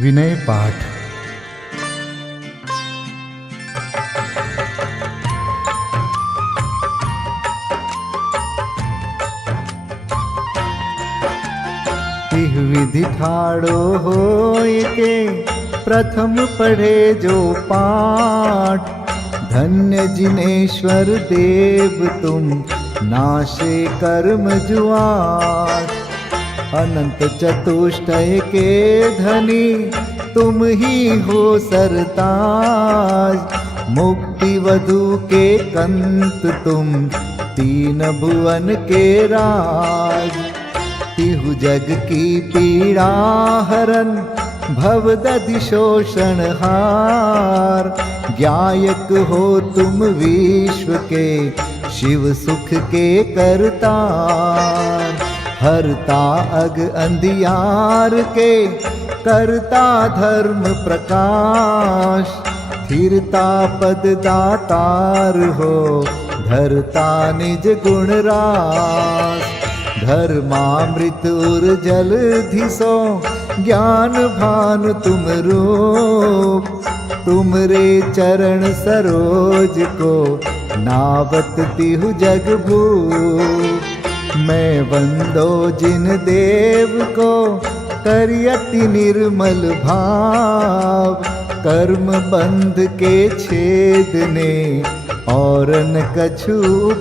विनय पाठ। तिह विधि ठाड़ो होय के प्रथम पढ़े जो पाठ। धन्य जिनेश्वर देव तुम नाशे कर्म जुआट। अनंत चतुष्टय के धनी तुम ही हो सरताज। मुक्ति वधु के कंत तुम तीन भुवन के राज। तिहु जग की पीड़ा हरन भवदधि शोषण हार। ज्ञायक हो तुम विश्व के शिव सुख के करतार। हरता अग अंधियार के करता धर्म प्रकाश। स्थिरता पद दातार हो धरता निज गुण रास। धर्मामृत उर जल धिसो ज्ञान भानु तुम रूप। तुमरे चरण सरोज को नावत तिहु जग भूप। मैं वंदो जिन देव को करियति निर्मल भाव। कर्म बंध के छेदने और न कछु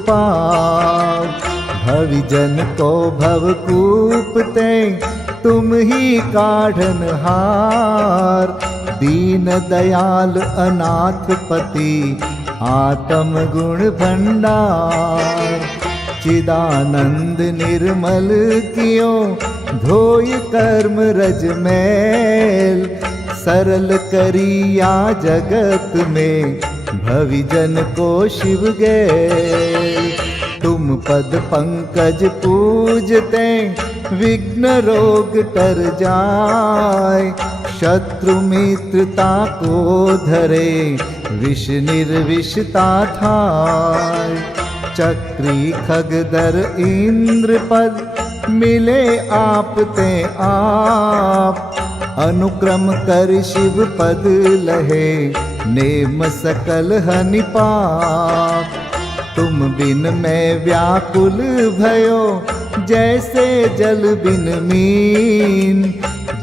पाव। भविजन को भवकूपते तुम ही काढ़न हार। दीन दयाल अनाथ पति आत्म गुण भंडार। चिदानंद निर्मल कियो धोय कर्म रज मैल। सरल करिया जगत में भविजन को शिव गैल। तुम पद पंकज पूजते विघ्न रोग तर जाय। शत्रु मित्रता को धरे विष निर्विषता थाय। चक्री खगदर इंद्र पद मिले आप ते आप। अनुक्रम कर शिव पद लहे नेम सकल हनि पाप। तुम बिन मैं व्याकुल भयो जैसे जल बिन मीन।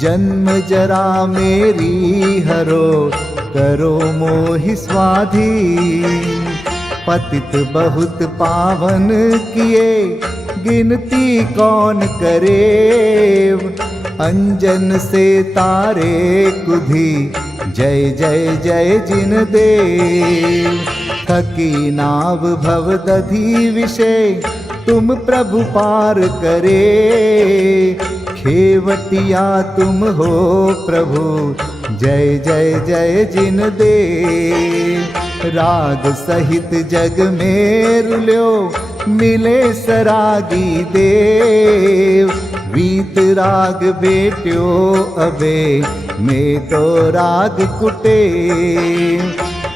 जन्म जरा मेरी हरो करो मोहि स्वाधीन। पतित बहुत पावन किए गिनती कौन करे। अंजन से तारे कुधी जय जय जय जिन देव। थकी नाव भवदधि विषय तुम प्रभु पार करे। खेवटिया तुम हो प्रभु जय जय जय जिन देव। राग सहित जग में रुल्यो मिले सरागी देव। वीत राग बेट्यो अबे में तो राग कुटे।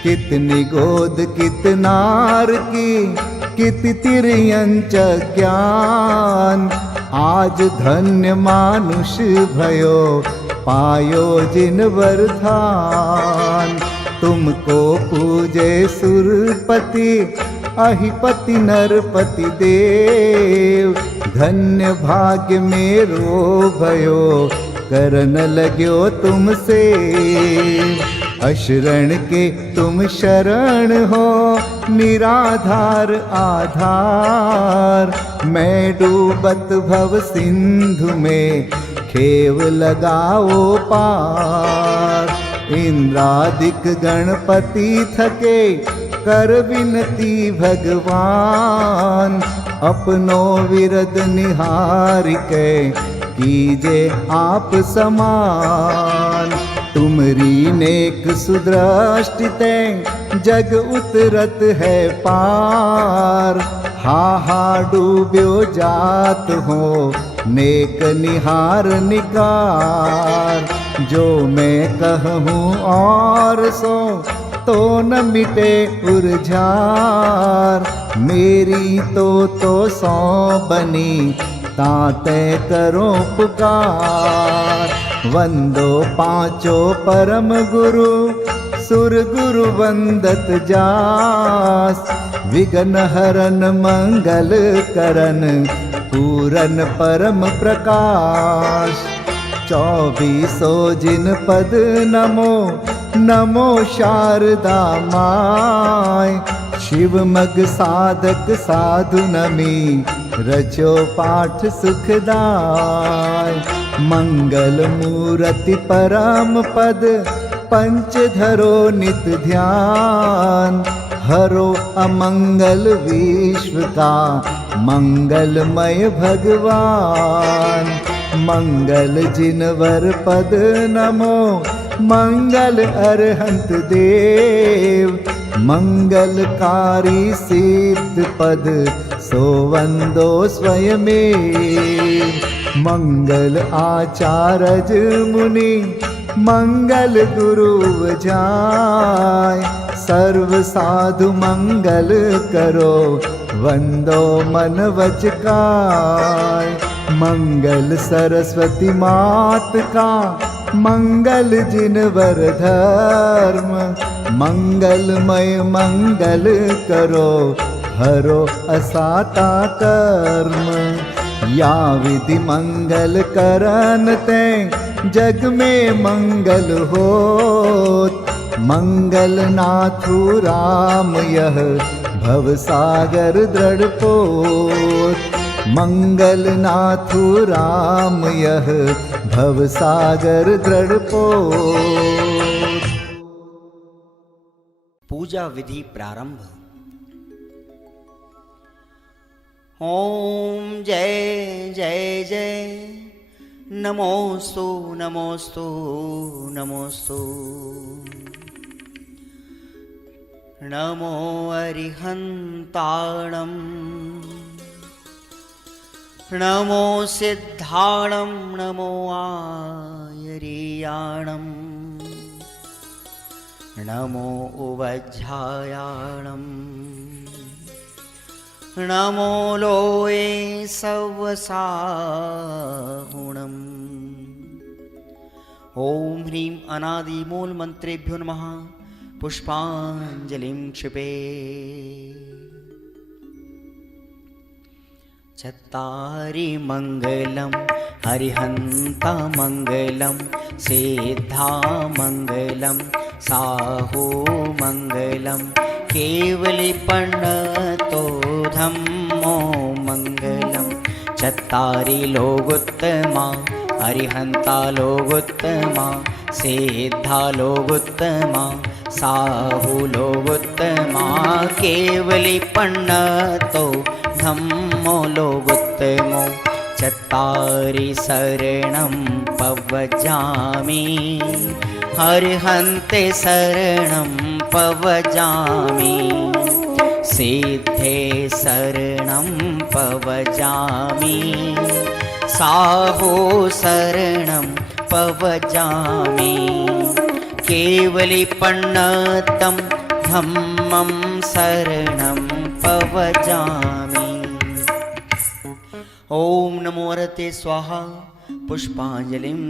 कितनी गोद कितनार की कित तिर्यंच ज्ञान। आज धन्य मानुष भयो पायो जिन वरदान। तुमको पूजे सुरपति अहिपति नरपति देव। धन्य भाग्य मेरो भयो करन लग्यो तुमसे। अशरण के तुम शरण हो निराधार आधार। मैं डूबत भव सिंधु में खेव लगाओ पार। इंद्रादिक गणपति थके कर विनती भगवान। अपनो विरद निहार के कीजे आप समान। तुमरी नेक सुदृष्टिते जग उतरत है पार। हा डूब्यो जात हो नेक निहार निकार। जो मैं कहूँ और सो तो न मिटे उर्जार। मेरी तो सौ बनी ताते करो पुकार। वंदो पांचों परम गुरु सुर गुरु वंदत जास। विघ्न हरन मंगल करन पूरन परम प्रकाश। 24 जिन पद नमो नमो शारदा माय। शिव मग साधक साधु नमी रचो पाठ सुखदाय। मंगल मूर्ति परम पद पंच धरो नित ध्यान। हरो अमंगल विश्व का मंगलमय भगवान। मंगल जिनवर पद नमो मंगल अरहंत देव। मंगलकारी सिद्ध पद सोवंदो स्वयमेव। मंगल आचारज मुनि मंगल गुरु जाय। सर्व साधु मंगल करो वंदो मन वच काय। मंगल सरस्वती मात का मंगल जिनवर धर्म। मंगलमय मंगल करो हरो असाता कर्म। या विधि मंगल करन ते जग में मंगल होत। मंगल नाथु राम यह भव सागर दृढ़ पोत। मंगल नाथु राम यह भव सागर दृढ़ पोत। पूजा विधि प्रारंभ। ओम जय जय जय नमोस्तु नमोस्तु नमोस्तु। नमो अरिहन्ताणं नमो सिद्धाणं नमो आयर्याणं नमो उवज्झायाणं नमो लोये सवसाहुणम्। ओम ह्रीं अनादि मूल मंत्रेभ्यो नमः। पुष्पांजलिं क्षिपे। चत्तारि मंगलम हरिहंता मंगलम सिद्धा मंगलम साहू मंगलम केवलिपन्नतो धम्मो मंगलम। चत्तारि लोगोत्तमा हरिहंता लोगोत्तमा सिद्धा लोगोत्तमा साहू लोगोत्तमा केवलिपन्नतो धम्मो लोगोत्तमो। चत्तारि शरणं पवजामि हरिहन्ते शरणं पवजामि। सिद्धे शरणं पवजामि साहो शरणं पवजामि। केवलिपन्नतं धम्मं शरणं पवजामि। ओम नमो हरते स्वाहा। पुष्पांजलिं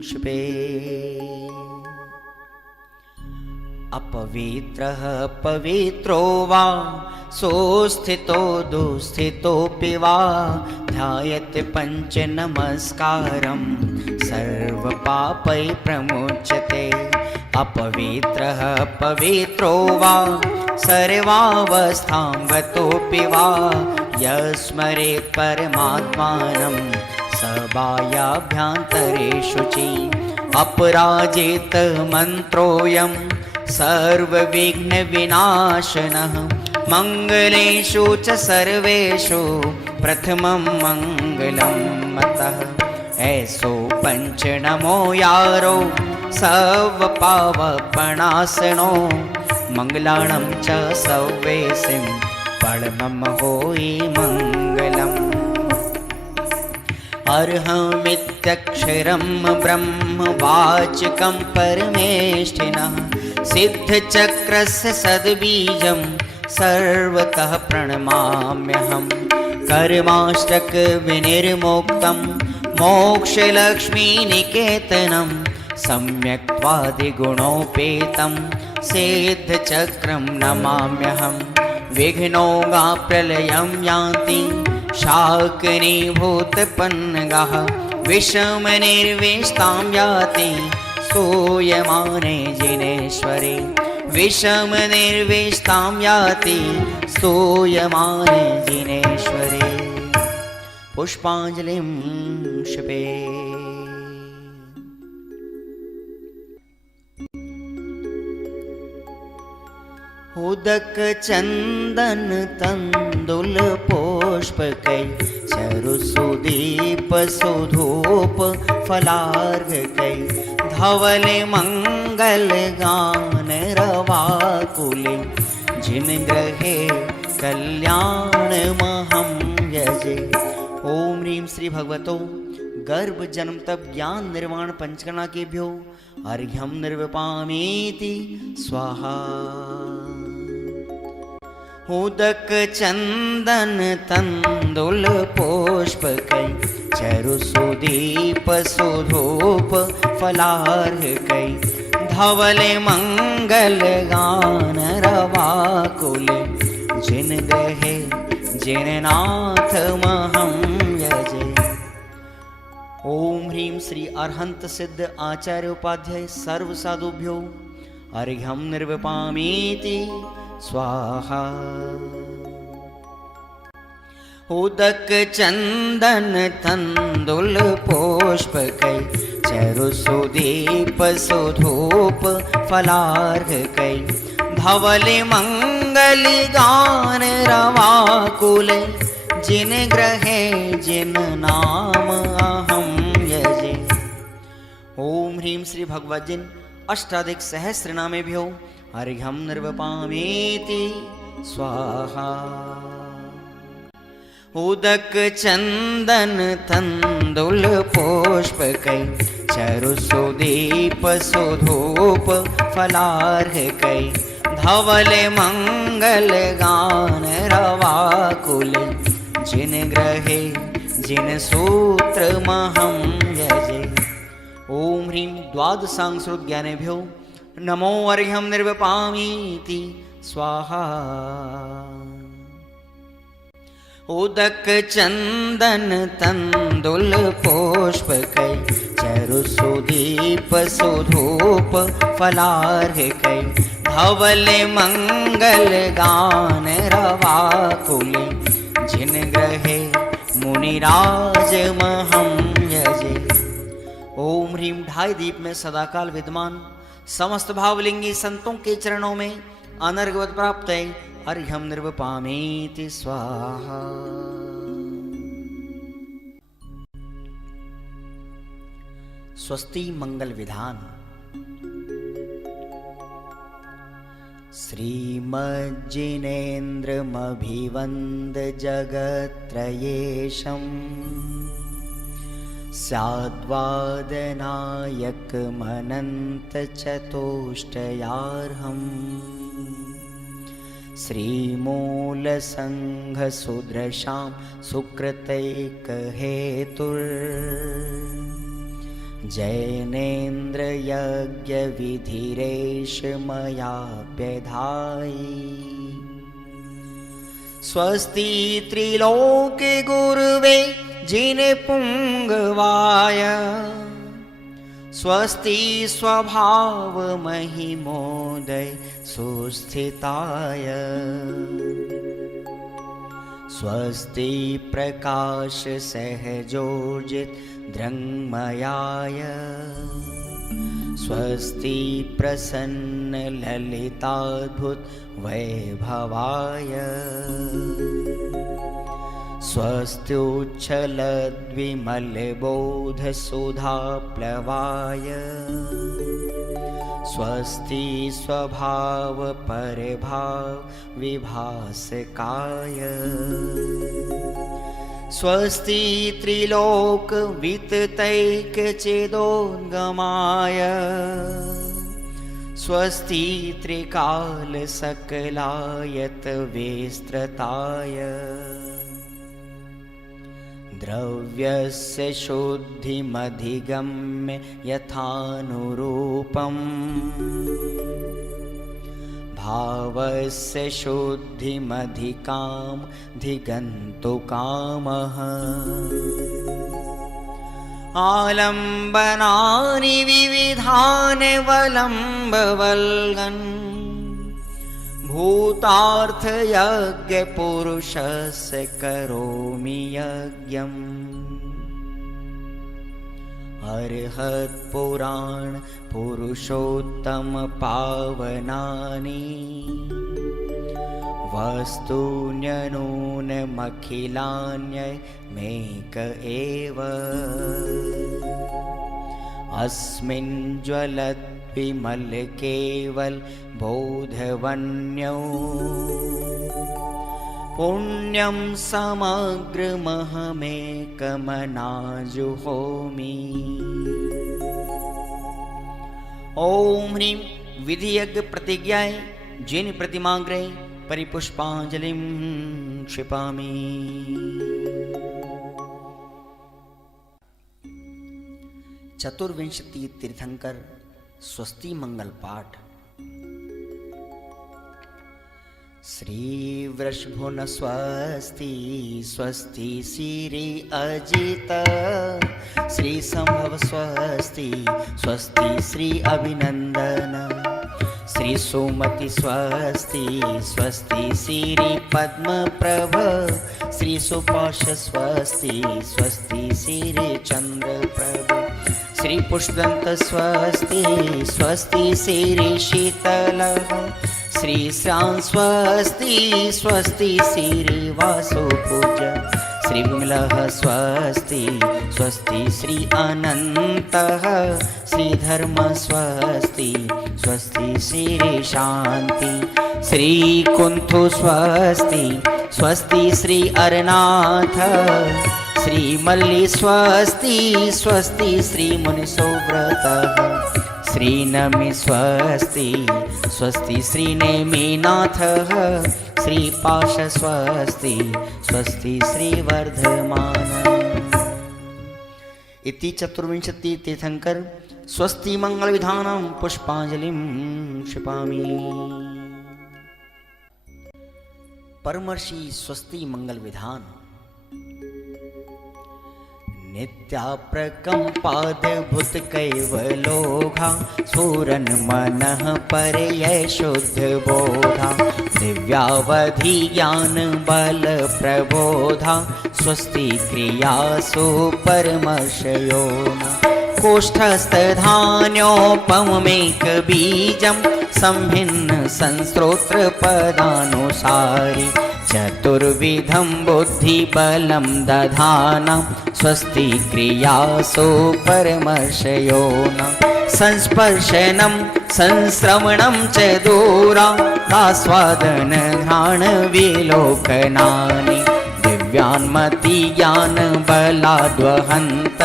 क्षिपे। अपवित्रः पवित्रो वा सोस्थितो दुस्थितोऽपि वा ध्यायते पंच नमस्कारं सर्वपापै प्रमुच्यते। अपवित्रः पवित्रो वा सर्वावस्थां गतोऽपि वा यस्मरेत् परमात्मानं सबायाभ्यन्तरेषु च। अपराजित मन्त्रोऽयं सर्वविघ्नविनाशनः मंगलेषु च सर्वेषु प्रथमं मंगलं मतः। ऐसो पंच नमो यारो सर्वपावपणासनो मंगलाणं च सव्वेसिं परमं होई मंगलम्। अर्हमित्यक्षरं ब्रह्म वाचकं परमेष्ठिनः सिद्धचक्रस्य सद्बीजं सर्वतः प्रणमाम्यहम्। कर्माष्टक विनिर्मुक्तं मोक्षलक्ष्मीनिकेतनं सम्यक्त्वादिगुणोपेतं सिद्धचक्रं नमाम्यहं। विघ्नौघाप्रलयं यान्ति शाकिनीभूतपन्नगाः, विषमनिर्विष्टां याति स्तूयमाने जिनेश्वरे। विषमनिर्विष्टां याति स्तूयमाने जिनेश्वरे। पुष्पाञ्जलिं क्षिपे। उदक चंदन तंदुल पुष्पकै चरुसुदीप सुधूप फलार्घकै धवल मंगल गान रवाकुले जिन ग्रहे कल्याण महं यजे। ओम ह्रीं श्री भगवतो गर्भ जन्म तप ज्ञान निर्वाण पंचकर्णा केभ्यो अर्घ्यं निर्विपामीति स्वाहा। उदक चंदन तंदुल पुष्पकै चरुसुदीप सुधूप फलार्घकै धवल मंगल गान रवाकुल जिन ग्रहे जिन नाथ महं यजे। ओम ह्रीं श्री अरहंत सिद्ध आचार्य उपाध्याय सर्व साधुभ्यो अर्घ्यं निर्विपामीति स्वाहा। उदक चंदन तंदुल पुष्पकै चरुसुदीप सुधूप फलार्घकै धवल मंगल गान रवाकुल जिन ग्रहे जिन नाम अहं यजे। ओम ह्रीं श्री भगवद्जिन अष्टाधिक सहस्र नामेभ्यो अर्घ्यं निर्विपामीति स्वाहा। उदक चंदन तंदुल पुष्पकै चरुसुदीप सुधूप फलार्घकै धवल मंगल गान रवाकुल जिन ग्रहे जिन सूत्र महं यजे। ओम ह्रीं द्वादशांग ज्ञानेभ्यो नमो अर्घ्यं निर्विपामीति स्वाहा। उदक चंदन तंदुल पुष्पकै चरुसुदीप सुधूप फलार्घकै धवल मंगल गान रवाकुल जिन ग्रहे मुनिराज महं यजे। ओम ह्रीं ढाई दीप में सदाकाल विद्यमान समस्त भावलिंगी संतों के चरणों में अनर्घवत प्राप्त है अर्घ्यं निर्विपामीति स्वाहा। स्वस्ति मंगल विधान। श्रीमज्जिनेन्द्रमभिवन्द जगत्त्रयेशम् स्याद्वादनायकमनन्तचतुष्टयार्हम् श्रीमूलसङ्घसुदृशां सुकृतैकहेतुर् जैनेन्द्रयज्ञविधिरेश मयाप्यधायि। स्वस्ति त्रिलोके गुरुवे जिनपुङ्गवाय स्वस्ति स्वभाव महिमोदय सुस्थिताय। स्वस्ति प्रकाश सहजोजित दृङ्मयाय स्वस्ति प्रसन्न ललिताद्भुत वैभवाय। स्वस्त्युच्छलद्विमलबोधसुधाप्लवाय स्वस्ति स्वभाव परभाव विभासकाय। स्वस्ति त्रिलोक विततैकचेदोद्गमाय स्वस्ति त्रिकाल सकलायत विस्तृताय। द्रव्यस्य शुद्धिमधिगम्य यथानुरूपम् भावस्य शुद्धिमधिकाम् धिगन्तु कामः आलम्बनानि विविधानि वलम्बवल्गन् भूतार्थयज्ञपुरुषस्य करोमि यज्ञम् अर्हत्पुराण पुरुषोत्तम पावनानि वस्तून्यनूनमखिलान्यमेक एव अस्मिन् ज्वलद्विमल केवल बोधवन्यो पुण्यं समग्रमहमेकमनाजुहोमि। ओम ह्रीं विधियज्ञ प्रतिज्ञाय जिन प्रतिमाग्रे परिपुष्पांजलिं क्षिपामि। चतुर्विंशति तीर्थंकर स्वस्ति मंगल पाठ। श्री वृषभुन स्वस्ति स्वस्ति श्री अजित श्री संभव स्वस्ति स्वस्ति श्री अभिनंदन श्री सुमति स्वस्ति स्वस्ति श्री पद्म प्रभ श्री सुपाश स्वस्ति स्वस्ति श्री चंद्र प्रभ श्री पुष्पदंत स्वस्ति स्वस्ति श्री शीतल श्री श्याम स्वस्ति स्वस्ति श्री वासुपूज श्री विमलः स्वस्ति स्वस्ति श्री अनन्तः श्री धर्म स्वस्ति स्वस्ति श्री शांति श्री कुंथु स्वस्ति स्वस्ति श्री अरनाथ श्री मल्ली स्वस्ति स्वस्ति श्री मुनिसोव्रतः श्री नमि स्वस्ति स्वस्ति श्री नेमिनाथः श्री पाश स्वस्ति स्वस्ति श्री वर्धमान। इति चतुर्विंशति तीर्थंकर स्वस्ति मंगल विधानं पुष्पांजलिं क्षिपामि। परमर्षि स्वस्ति मंगल विधान। नित्याप्रकम्पाद्भुत कैवलोघा सूरन मनः परयै शुद्ध बोधा दिव्यावधि ज्ञान बल प्रबोधा स्वस्ति क्रियासु परमर्षयोना कोष्ठस्थधान्योपमेक बीजं संभिन्न संस्त्रोत्र पदानुसारि चतुर्विधं बुद्धिबलं दधाना स्वस्ति क्रियासु परमर्षयोना संस्पर्शनं संश्रवणं च दूरादास्वादन घ्राण विलोकनानि दिव्यान्मति ज्ञान बलाद्वहन्त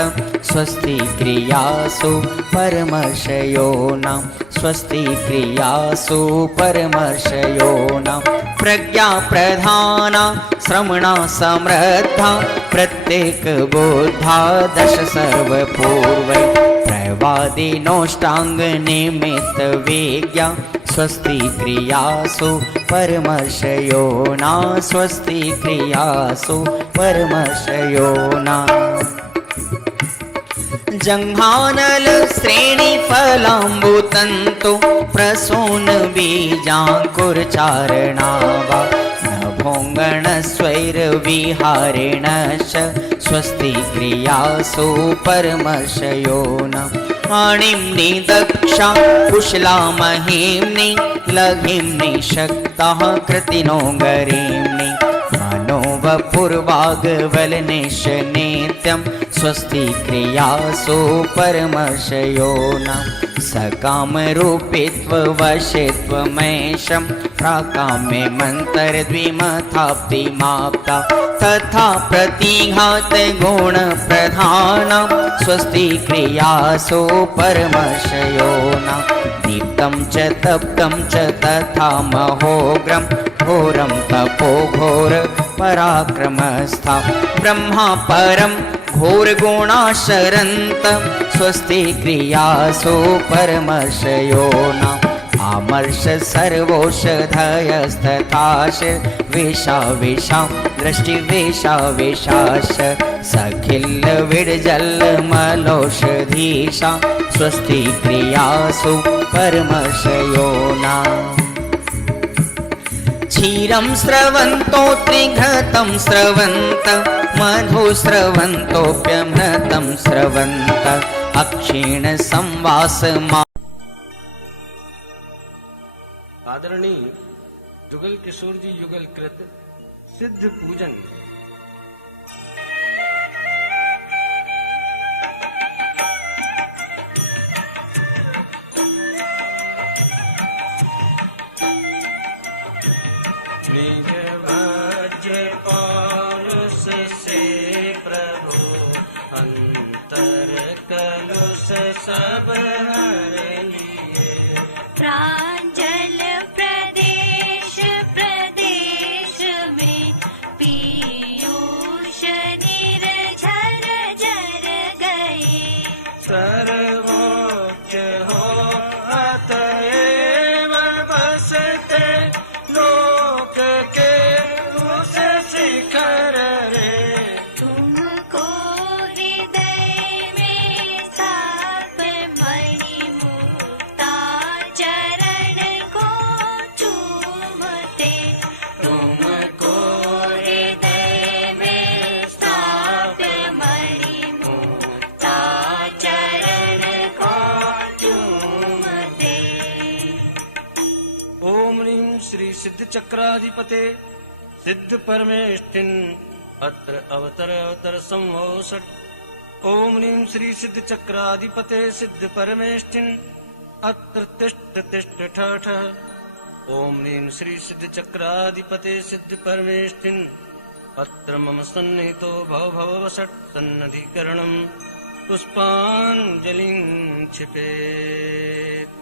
स्वस्ति क्रियासु परमर्षयोना स्वस्ति क्रियासु परमर्षयोना प्रज्ञा प्रधाना श्रवणा समृद्धा प्रत्येक बोधा दश सर्वपूर्वै प्रवादिनोष्टांग निमित्त वेज्ञा स्वस्ति क्रियासु परमर्षयोना स्वस्ति क्रियासु परमर्षयोना जंघानल श्रेणी फलाम्बुतंतु प्रसून बीजांकुरचारणावा नभोंगण स्वैर विहारेणश्च स्वस्ति क्रियासु परमर्षयोना आणिम्नि दक्षा कुशला महिम्नि लघिम्नि शक्तः कृतिनो गरीम्नि मनोवपुर्वाग्वलनिश नित्यं स्वस्ति क्रियासु परमर्षयोना सकामरूपित्ववशित्वमेशं प्राकाम्ये मन्तरद्विमथाप्तिमाप्ता तथा प्रतिघात गुणप्रधानं स्वस्ति क्रियासु परमर्षयोना दीप्तं च तप्तं च तथा महोग्रं घोरं तपो घोर पराक्रमस्था ब्रह्मा परम घोर गुणाशरन्त स्वस्ति क्रियासु परमर्षयो न आमर्ष सर्वौषधयस्तथाश वेशा वेशा दृष्टि वेशा वेशाश सखिल विडजल मलौषधीशा स्वस्ति क्रियासु परमर्षयो न क्षीरं स्रवन्तो त्रिघतं स्रवन्त मधु स्रवन्तोऽप्यमृतं स्रवन्त अक्षीण संवास आदरणीय जुगल किशोर जी युगल कृत सिद्ध पूजन निज भज्य पौरुष से प्रभु अंतर कलुष सब हर लिए प्रांजल प्रदेश प्रदेश में पीयूष निर्झर झर गए सर्वोच्च हो अतएव बसते लोक के उस शिखर रे तुमको हृदय में स्थाप मणि मुक्ता चरण को चूमते तुमको हृदय में स्थाप मणि मुक्ता चरण को चूमते ओम ह्रीं श्री सिद्ध चक्राधिपते सिद्ध परमेष्ठिन अत्र अवतर अवतर संभो षट् ओम ह्रीं श्री सिद्ध चक्राधिपते सिद्ध परमेष्ठिन अत्र तिष्ठ तिष्ठ ठ ठ ओम ह्रीं श्री सिद्ध चक्राधिपते सिद्ध परमेष्ठिन अत्र मम सन्निहितो भव भव वषट् सन्नधिकरणं पुष्पाञ्जलिं क्षिपेत्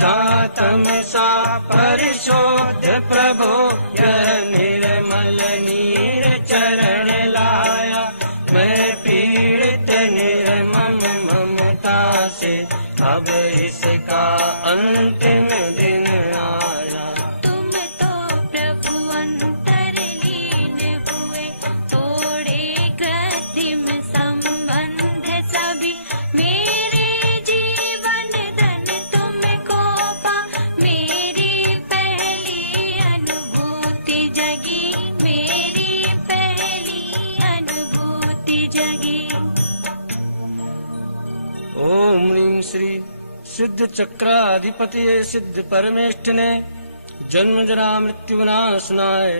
शुद्धात्मसा परिशोध प्रभो यह निर्मल नीर चरण लाया मैं पीड़ित निर्मम ममता से अब इसका अंतिम दिन आया तुम तो प्रभु अंतरलीन हुए तोड़े कृत्रिम संबंध सभी मेरे जीवन धन तुमको पा मेरी पहली अनुभूति जगी मेरी पहली अनुभूति जगी ओम ह्रीं श्री सिद्ध चक्राधिपति सिद्ध परमेष्ठिने जन्म जरा मृत्यु विनाशनाय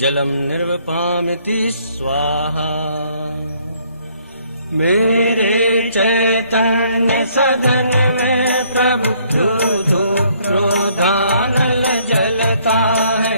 जलम निर्वपामिति स्वाहा मेरे चैतन्य सदन में प्रभु धू क्रोधानल जलता है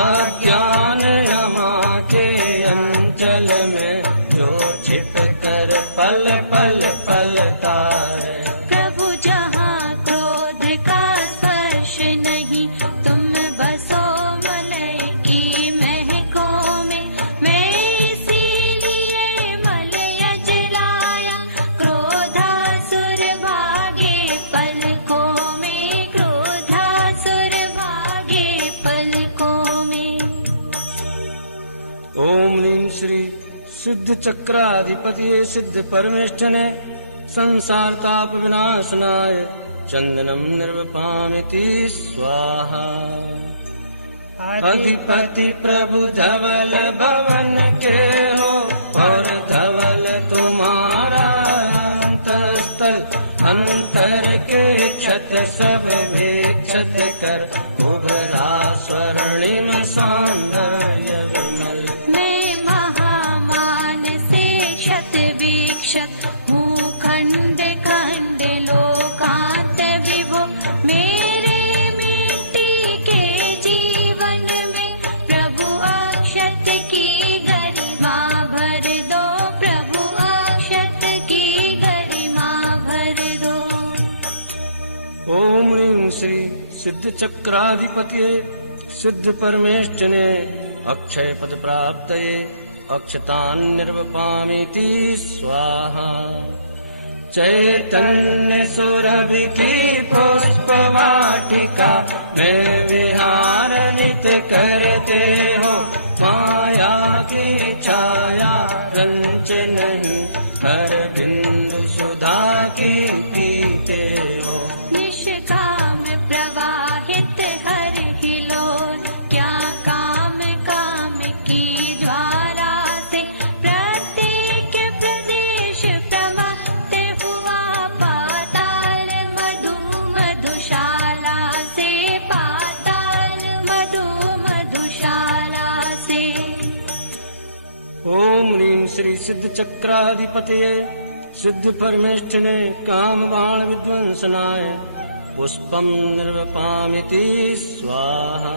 अज्ञान यमा के अंचल में जो छिप कर पल पल पलता है प्रभु जहाँ क्रोध का स्पर्श नहीं तुम बसो मलय की महकों में मैं इसीलिए मलय जलाया क्रोधासुर भागे पलकों में क्रोधासुर भागे पलकों में ओम ह्रीं श्री सिद्ध चक्राधिपति सिद्ध परमेष्ठिने संसार ताप विनाशनाय चंदनम निर्वपामिति स्वाहा अधिपति प्रभु धवल भवन के हो और धवल तुम्हारा अंतस्थल अंतर के क्षत सब विक्षत कर उभरा स्वर्णिम सौंदर्य विमल मैं महामान से क्षत विक्षत हूँ खंड खंड लोकांत विभो मेरे मिट्टी के जीवन में प्रभु अक्षत की गरिमा सिद्ध चक्राधिपति सिद्ध परमेष्ठिने अक्षय पद प्राप्तये अक्षतान् निर्वपामीति स्वाहा। चैतन्य सुरभि की पुष्प वाटिका में विहार नित करते हो, माया की छाया रंच नहीं हर बिंदु सुधा की पीते हो। निष्काम प्रवाहित हर हिलोल, क्या काम काम की ज्वाला से प्रत्येक प्रदेश प्रवक्त हुआ पाताल मधु मधुशाला से, पाताल मधु मधुशाला से। ओम ह्रीं श्री सिद्ध चक्राधिपतये सिद्ध परमेष्ठिने काम बाण विध्वंसनाय पुष्पम निर्वपामिति स्वाहा।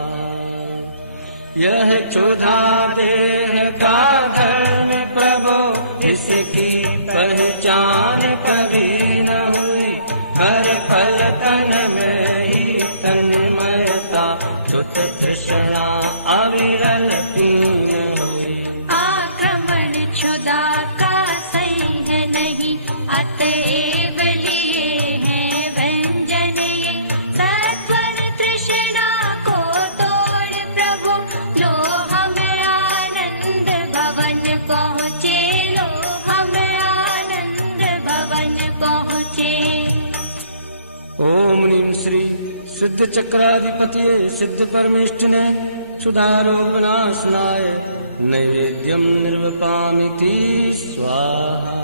यह क्षुधा देह का धर्म प्रभो, इसकी पहचान कभी न हुई, हर पल तन में ही तन्मयता, चुत तृष्णा अविरल पीन हुई। आक्रमण क्षुधा का सही है नहीं, अतएव लिए हैं व्यंजन ये, सत्वर तृष्णा को तोड़ प्रभु, लो हम आनंद भवन पहुँचे, लो हम आनंद भवन पहुँचे। ओम ह्रीं श्री सिद्ध चक्राधिपतये सिद्ध परमेष्ठिने क्षुधारोपनाशनाय नैवेद्यम निर्वपामिति स्वाहा।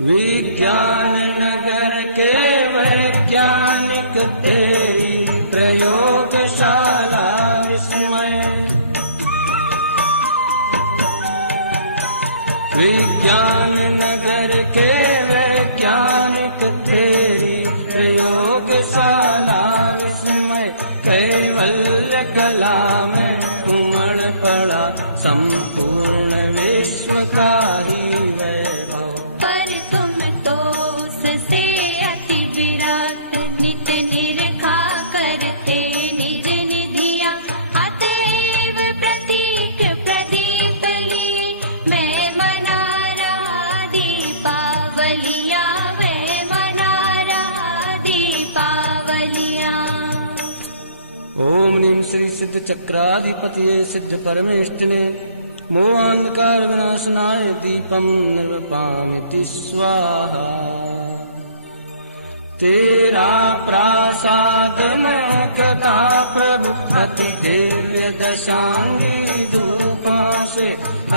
विज्ञान नगर के वैज्ञानिक तेरी प्रयोगशाला विस्मय, विज्ञान नगर के वैज्ञानिक तेरी प्रयोगशाला विस्मय, कैवल्य कला में उमड़ पड़ा संपूर्ण विश्व का ही वैभव। पर तुम तो उससे अति विरक्त, नित निरखा करते निज निधिया, अतएव प्रतीक प्रदीप लिए मैं मना रहा दीपावलिया, मैं मना रहा दीपावलिया। ओम ह्रीं श्री सिद्ध चक्राधिपतये सिद्ध परमेष्ठिने मोहांधकार विनाशनाय दीपम निर्वपामिति स्वाहा। तेरा प्रसाद में कथा प्रभु अति दिव्य दशांगी धूपा से,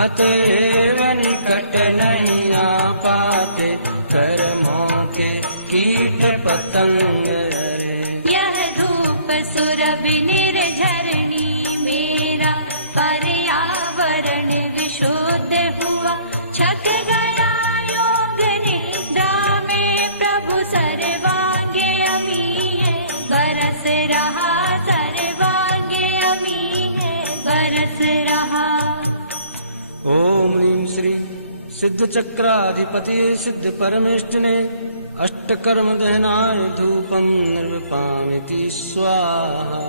अतएव निकट नहीं आ पाते कर्मों के कीट पतंग रे। यह धूप सुरभि निर्झरणी मेरा, पर्यावरण विशुद्ध हुआ, छक गया योग निद्रा में प्रभु, सर्वांगे अमी है बरस रहा, सर्वांगे अमी है बरस रहा। ओम ह्रीं श्री सिद्ध चक्राधिपतये सिद्ध परमेष्ठिने अष्टकर्म दहनाय धूपम निर्वपामिति स्वाहा।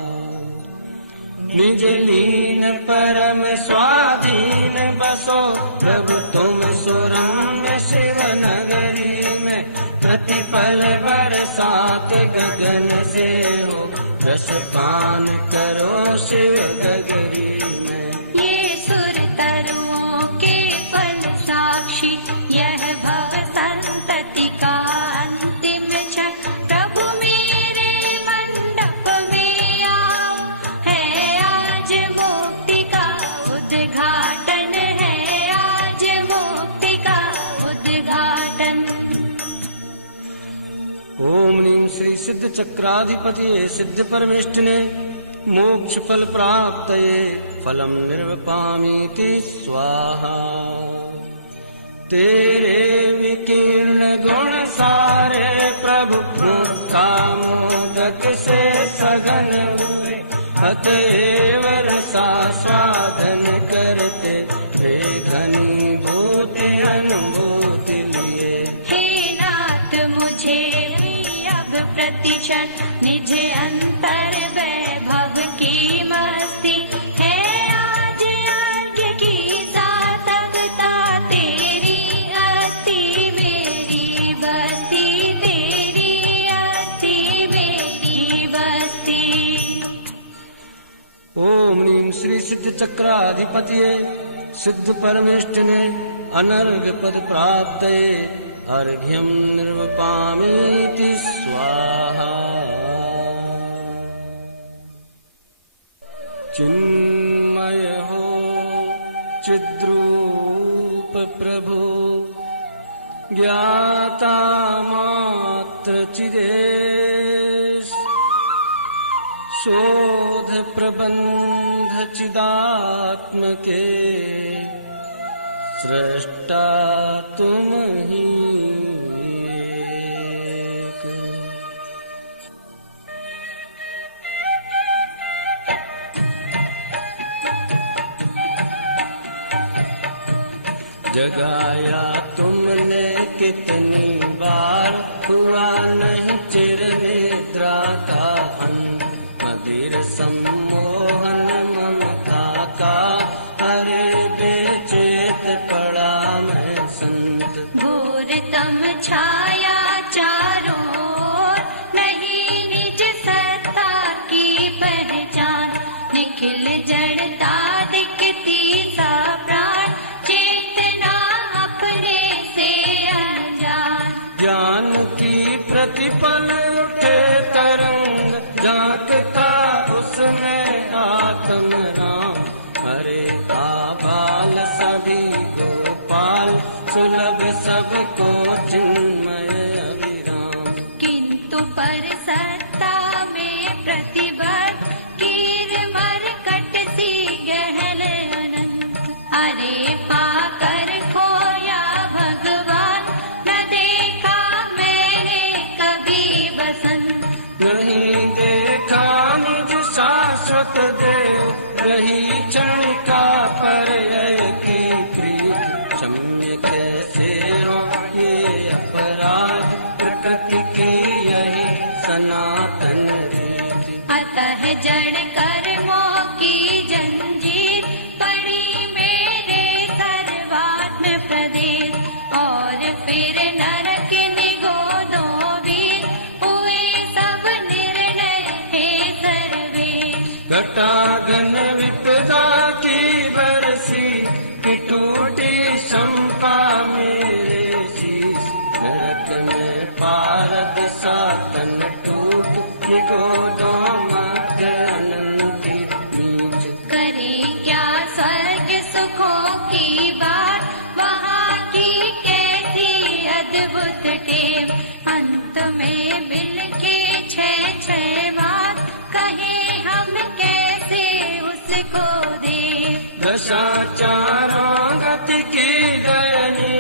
निज लीन परम स्वाधीन बसो प्रभु तुम सुरम्य शिव नगरी में, प्रतिपल बरसात गगन से हो, रस पान करो शिव गगरी में। ये सुर तरुओं के फल साक्षी, यह भव संतति का अंतिम क्षण, प्रभु मेरे मंडप में आओ, है आज मुक्ति का उद्घाटन, है आज मुक्ति का उद्घाटन। ओम ह्रीं श्री सिद्ध चक्राधिपतये सिद्ध परमेष्ठिने मोक्ष फल प्राप्तये फलम निर्वपामीति स्वाहा। तेरे विकीर्ण गुण सारे प्रभु कामोदक से सघन हुए, अतएव रसास्वादन करते हे घनीभूति अनुभूति लिए। हे नाथ मुझे भी अब प्रतिक्षण निज अंतर वैभव की मस्ती है आज यज्ञ की सार्थकता तेरी हस्ती मेरी बस्ती तेरी हस्ती मेरी बस्ती। ओम नीम श्री सिद्ध चक्राधिपतिये सिद्ध परमेष्ठिने अनर्घ पद प्राप्तये अर्घ्यं निर्वपामीति स्वाहा। चिन्मय हो चिद्रूप प्रभु ज्ञाता मात्र चिदेश शोध प्रबंध चिदात्मके सृष्टा तुम ही एक। जगाया तुमने कितनी बार हुआ नहीं चिर निद्रा का अंत मदिर सम्मोहन ममता का अरे बेचेत पड़ा मैं संत। घोरतम छाया चारों ओर नहीं निज सत्ता की पहचान निखिल जड़ता दिखती सा प्राण चेतना अपने से अनजान। ज्ञान की प्रतिपल उठे तरंग झांकता उसमें आत्म राम हरे बाल सभी गोपाल सुलभ सबको चिन्मय अभिराम। किंतु पर सत्ता में प्रतिबद्ध कीर मरकट सी गहन अनंत अरे पाकर खोया भगवान न देखा मैंने कभी बसंत। नहीं देखा निज शाश्वत देव रही क्षणिका पर्यय की प्रिय क्षम्य कैसे हो ये अपराध प्रकृति की यही सनातन रीति। अतः जड़ कर्मों की जंजीर पड़ी मेरे सर्वात्म प्रदेश और फिर नरक निगोदों वीर हुए सब निर्णय हे सर्वेश। घटाघन विपदा की बरसी कि टूटी शंपा मेरे शीश नरक में पारद सातन टूट कि गोदों मध्य अनंतित बीच। करे क्या स्वर्ग सुखों की बात वहाँ की कैसी अद्भुत टेव अंत में मिल के छह मास कहे हम कैसे उसको दे। दशा चारों गति की दयनी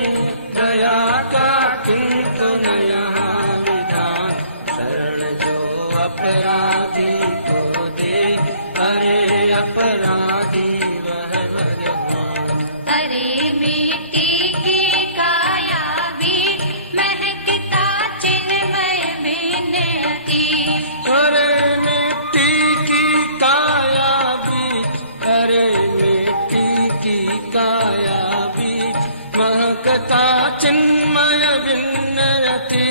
दया का किंतु न यहाँ विधान शरण जो अपराधी को दे अरे अपराधी वह भगवान। अरे मिट्टी की काया भी महकता चिन्मय में अति। अरे मिट्टी की काया बीच अरे मिट्टी की काया बीच महकता चिन्मय विन्नयति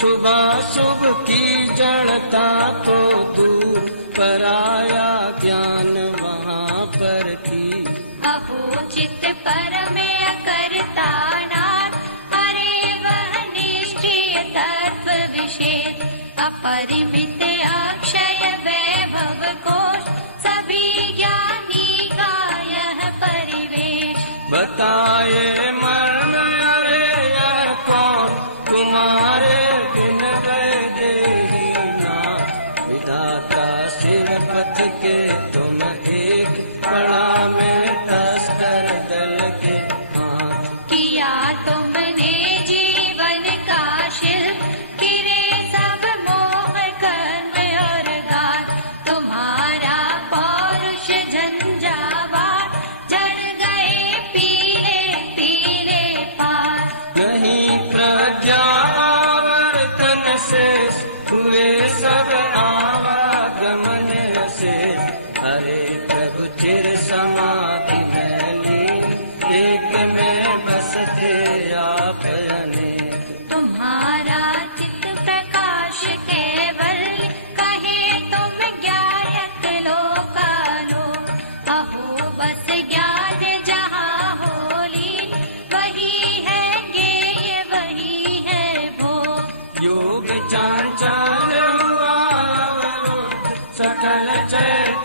शुभा शुभ की जड़ता को दूर पराया ज्ञान वहाँ पर थी। अपूजित परम अकर्ता नाथ अरे वह निश्चय तत्व विशेष अपरिमित अक्षय वैभव कोश सभी ज्ञानी का यह परिवेश। बताए मरण अरे यह कौन तुम्हारे बिन गए देही नाथ विधाता सिर पथ के तुम एक बड़ा में तस्कर दल के हाथ। किया तुमने जीवन का शिल्प किरे सब मोह कर्म और गात तुम्हारा पौरुष झंझावात जड़ गए पीले पीले पार। नहीं प्रज्ञावर्तन से हुए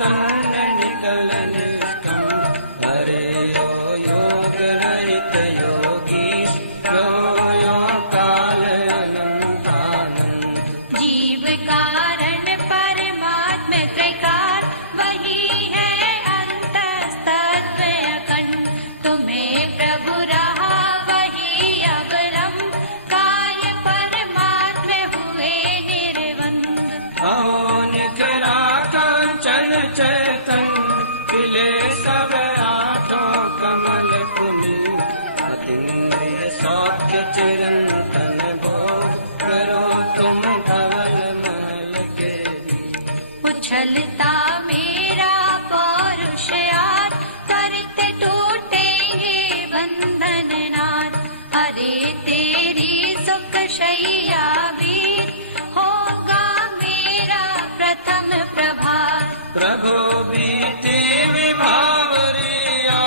तन्न निगलन कम हरे ओ योग रहित योगीश यो काल अनंतानंद जीव कारण परमात्म त्रिकाल वही है अंतस्तत्व अखंड तुम्हें प्रभु रहा वही अवलंब काय परमात्म हुए निर्बंध अहो निकरा कांचन चेतन खिले सब आठों कमल पुनि अतीन्द्रिय सौख्य चिरंतन भो करो तुम धवल मल के उछलता मेरा पौरुषयात करते टूटेंगे बंधन नाथ अरे तेरी सुख शैया वीर होगा मेरा प्रथम प्रभात प्रभु बीते विभावरिया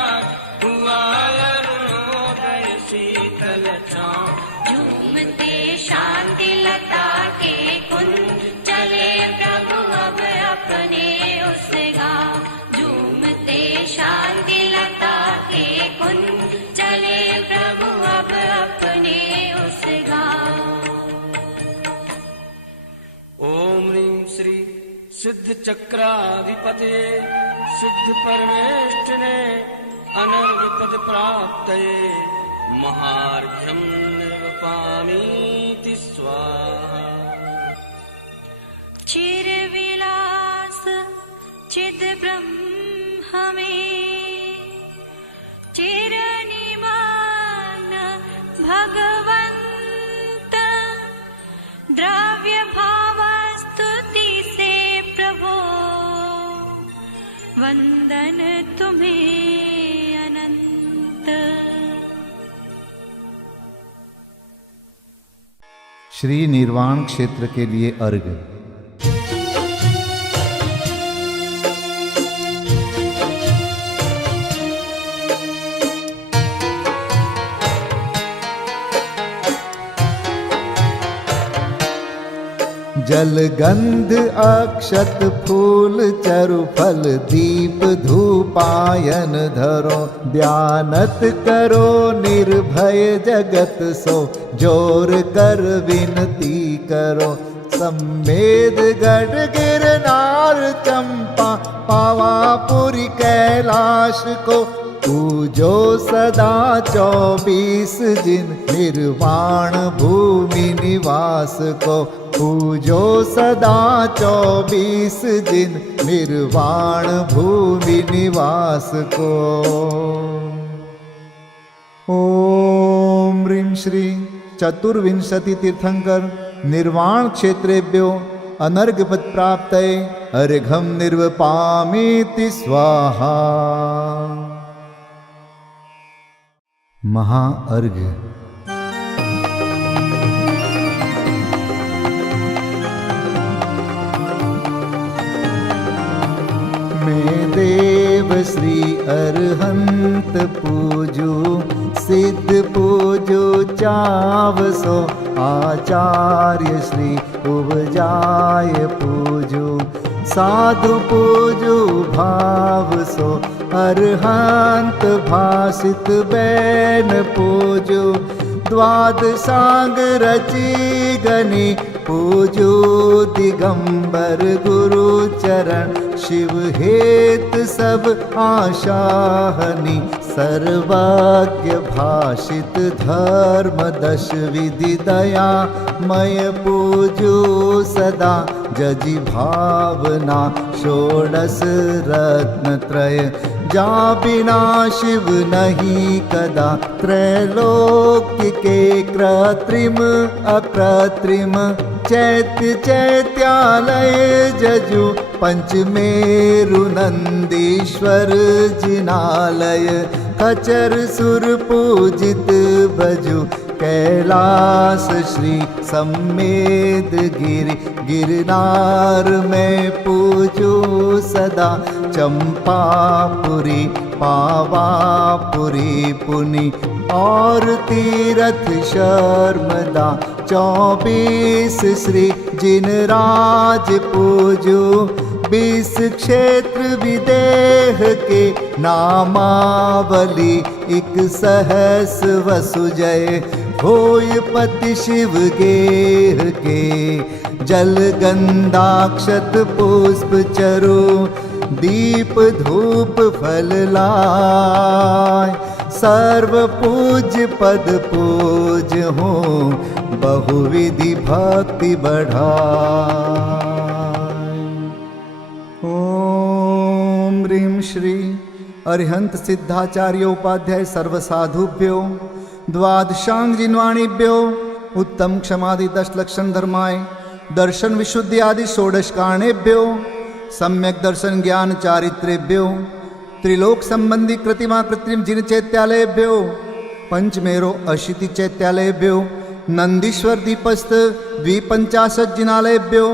हुआ अरुणोदय शीतल छाँव झूमते शांति लता के कुंज चले प्रभु अब अपने उस गाँव झूमते शांति लता के कुंज चले प्रभु अब अपने उस गाँव ओम ह्रीं श्री सिद्ध चक्राधिपते सिद्ध परमेष्ठिने अनर्घ पद प्राप्तये महार्घ्यं निर्वपामीति स्वाहा चिर विलास चिद ब्रह्म में चिर निमान भगवंत द्रव्य भाव स्तुति से प्रभो वंदन तुम्हें अनंत श्री निर्वाण क्षेत्र के लिए अर्घ्य। जल गंध अक्षत फूल चरु फल दीप धूपायन धरो ध्यानत करो निर्भय जगत सो जोर कर विनती करो सम्मेद गढ़ गिरनार चंपा पावापुरी कैलाश को पूजो सदा 24 जिन निर्वाण भूमि निवास को पूजो सदा 24 जिन निर्वाण भूमि निवास को। ओम ह्रीं श्री चतुर्विंशति तीर्थंकर निर्वाण क्षेत्रेभ्यो अनर्घपद प्राप्तये अर्घ्यं निर्वपामीति स्वाहा। महाअर्घ्य। मैं देव श्री अरहंत पूजू सिद्ध पूजू चावसो आचार्य श्री उपजाय पूजू साधु पूजू भाव सो अरहंत भासित बैन पूजू द्वादशांग रची गनी पूजू दिगंबर गुरु चरण शिव हेत सब आशाहनी सर्वज्ञ भाषित धर्म दश विधि दया मय पूजू सदा जजि भावना षोडश रत्न त्रय जा बिना शिव नहीं कदा त्रैलोक्य के कृत्रिम अकृत्रिम चैत्य चैत्यालय जजु पंचमेरु नंदीश्वर जिनालय खचर सुर पूजित भजु कैलास श्री सम्मेद गिरि गिरनार में पूजू सदा चंपापुरी पावापुरी पुनि और तीरथ शर्मदा 24 श्री जिनराज पूजू 20 क्षेत्र विदेह के नामावली, 1 सहस वसु जय होय पति शिव गेह के। जल गंधाक्षत पुष्प चरो, दीप धूप फल लाय। सर्व पूज्य पद पूज हो, बहुविधि भक्ति बढ़ाय। ओम ह्रीं श्री अरिहंत सिद्धाचार्य उपाध्याय सर्वसाधुभ्यो द्वादशांग जिन्वाणीभ्यो उत्तम क्षमादि 10 लक्षण धर्माय दर्शन विशुद्धि आदि 16 कारणेभ्यो सम्यक दर्शन ज्ञान चारित्रेभ्यो त्रिलोक संबंधी कृतिमा कृत्रिम जिन चैत्यालयेभ्यो पंचमेरो अशीति चैत्यालयेभ्यो नंदीश्वर दीपस्थ 250 जिनालयेभ्यो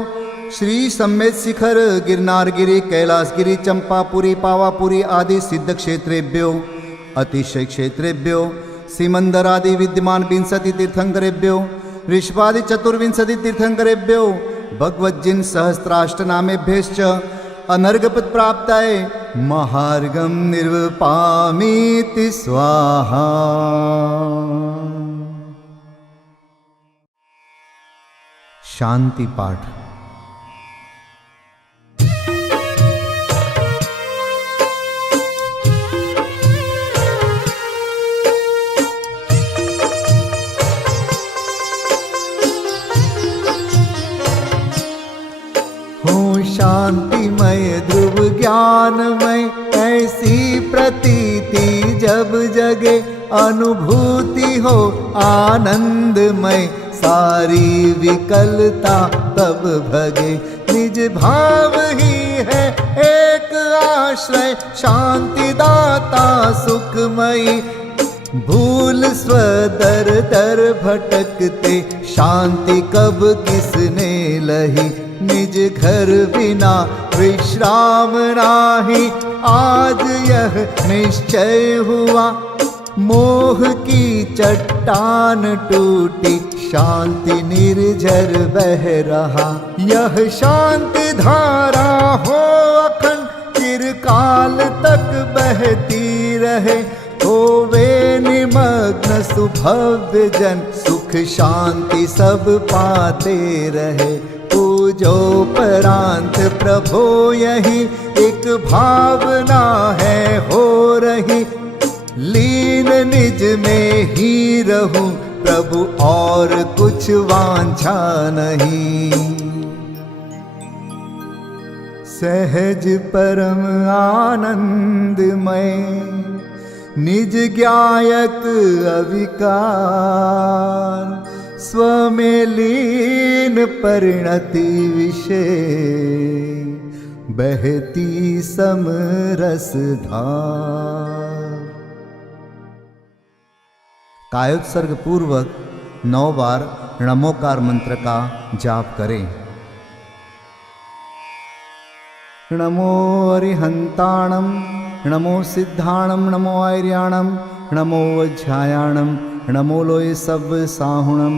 श्री सम्मेत शिखर गिरनारगिरी कैलासगिरी चंपापुरी पावापुरी आदि सिद्ध क्षेत्रेभ्यो अतिशय क्षेत्रेभ्यो सीमंदर आदि विद्यमान 20 तीर्थंकरेभ्यो ऋषभादि 24 तीर्थंकरेभ्यो भगवज्जिन सहस्राष्टनामेभ्यश्च अनर्घपद प्राप्ताय महार्गम निर्वपामीति स्वाहा। शांति पाठ। शांतिमय ध्रुव ज्ञानमय ऐसी प्रतीति जब जगे, अनुभूति हो आनंदमय सारी विकलता तब भगे। निज भाव ही है एक आश्रय, शांति दाता सुखमयी। भूल स्वदर दर भटकते, शांति कब किसने लही। निज घर बिना विश्राम नाही, आज यह निश्चय हुआ। मोह की चट्टान टूटी, शांति निर्झर बह रहा। यह शांति धारा हो अखंड, चिरकाल तक बहती रहे। होवे निमग्न सुभव्य जन, सुख शांति सब पाते रहे। पूजोपरांत प्रभो यही एक भावना है हो रही। लीन निज में ही रहूं प्रभु, और कुछ वांछा नहीं। सहज परम आनंदमय, निज ज्ञायक अविकार। स्वमें लीन परिणति विषय, बहती समरस धार। कायोत्सर्ग पूर्वक 9 बार नमोकार मंत्र का जाप करें। नमो अरिहंताणम, नमो सिद्धाणम, नमो आर्याणम, नमो वज्रायाणम, नमो लोय सब साहुणम।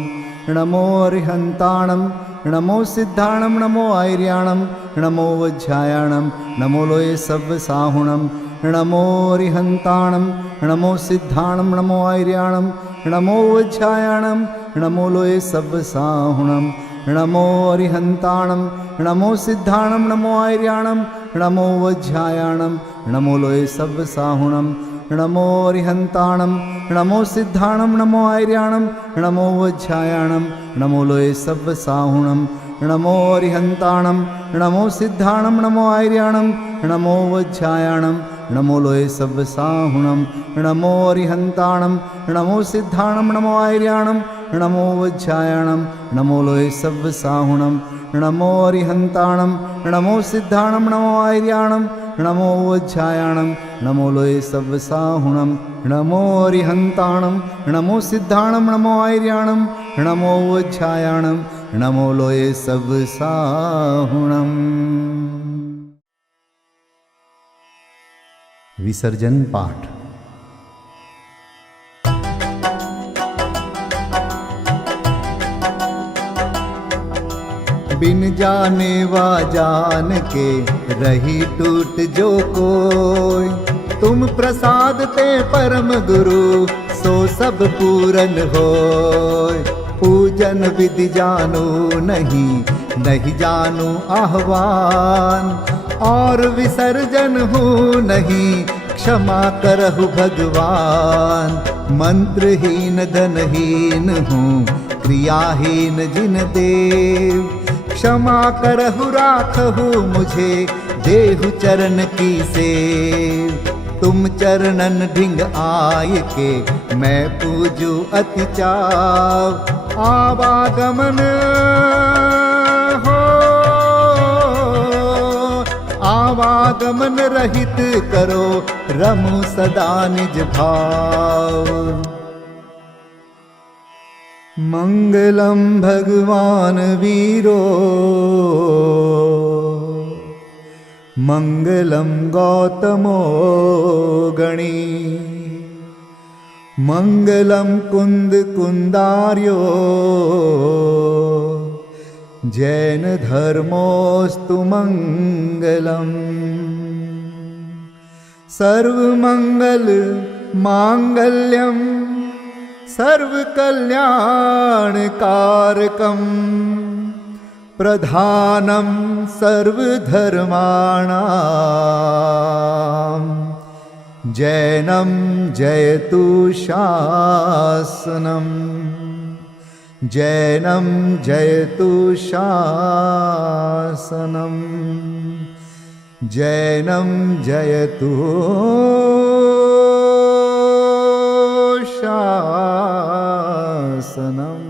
नमो अरिहंताणम, नमो सिद्धाणम, नमो आर्याणम, नमो वज्रायाणम, नमो लोय सब साहुणम। नमो अरिहंताणम, नमो सिद्धाणम, नमो आर्याणम, नमो वज्रायाणम, नमो लोय सब साहुणम। नमो अरिहंताणम, नमो सिद्धाणम, नमो आर्याणम, नमो वज्रायाणम, नमो लोय सब साहुणम। नमो अरिहंताणम, नमो सिद्धाणम, नमो आर्याणम, नमो वज्रायाणम, नमो लोय सब साहुणम। नमो अरिहंताणम, नमो सिद्धाणम, नमो आर्याणम, नमो वज्रायाणम, नमो लोय सब साहुणम। नमो अरिहंताणम, नमो सिद्धाणम, नमो आर्याणम, नमो वज्रायाणम, नमो लोय सब साहुणम। नमो अरिहंताणम, नमो सिद्धाणम, नमो आर्याणम, नमो वज्रायाणम, नमो लोय सब साहुणम। नमो अरिहंताणम, नमो सिद्धाणम, नमो आर्याणम, नमो वज्रायाणम, नमो लोय सब साहुणम। विसर्जन पाठ। बिन जाने वा जान के रही टूट जो कोई। तुम प्रसाद ते परम गुरु सो सब पूरन होय। पूजन विधि जानो नहीं, नहीं जानो आह्वान, और विसर्जन हूँ नहीं, क्षमा करहु भगवान। मंत्रहीन धनहीन हूँ, क्रियाहीन जिन देव, क्षमा करहु राखहु मुझे, देहु चरण की सेव। तुम चरणन ढिंग आय के, मैं पूजू अति चाव। आवागमन हो, आवागमन रहित करो, रमु सदा निज भाव। मंगलम भगवान वीरो, मंगलम गौतमो गणी, मंगलम कुंद कुंदार्यो, जैन धर्मोस्तु मंगलम। सर्वमंगल मांगल्यम, सर्वकल्याणकारकम, प्रधानम सर्वधर्माणां, जैनम जयतु शासनम, जैनम जयतु शासनम, जैनम जयतु शासनम।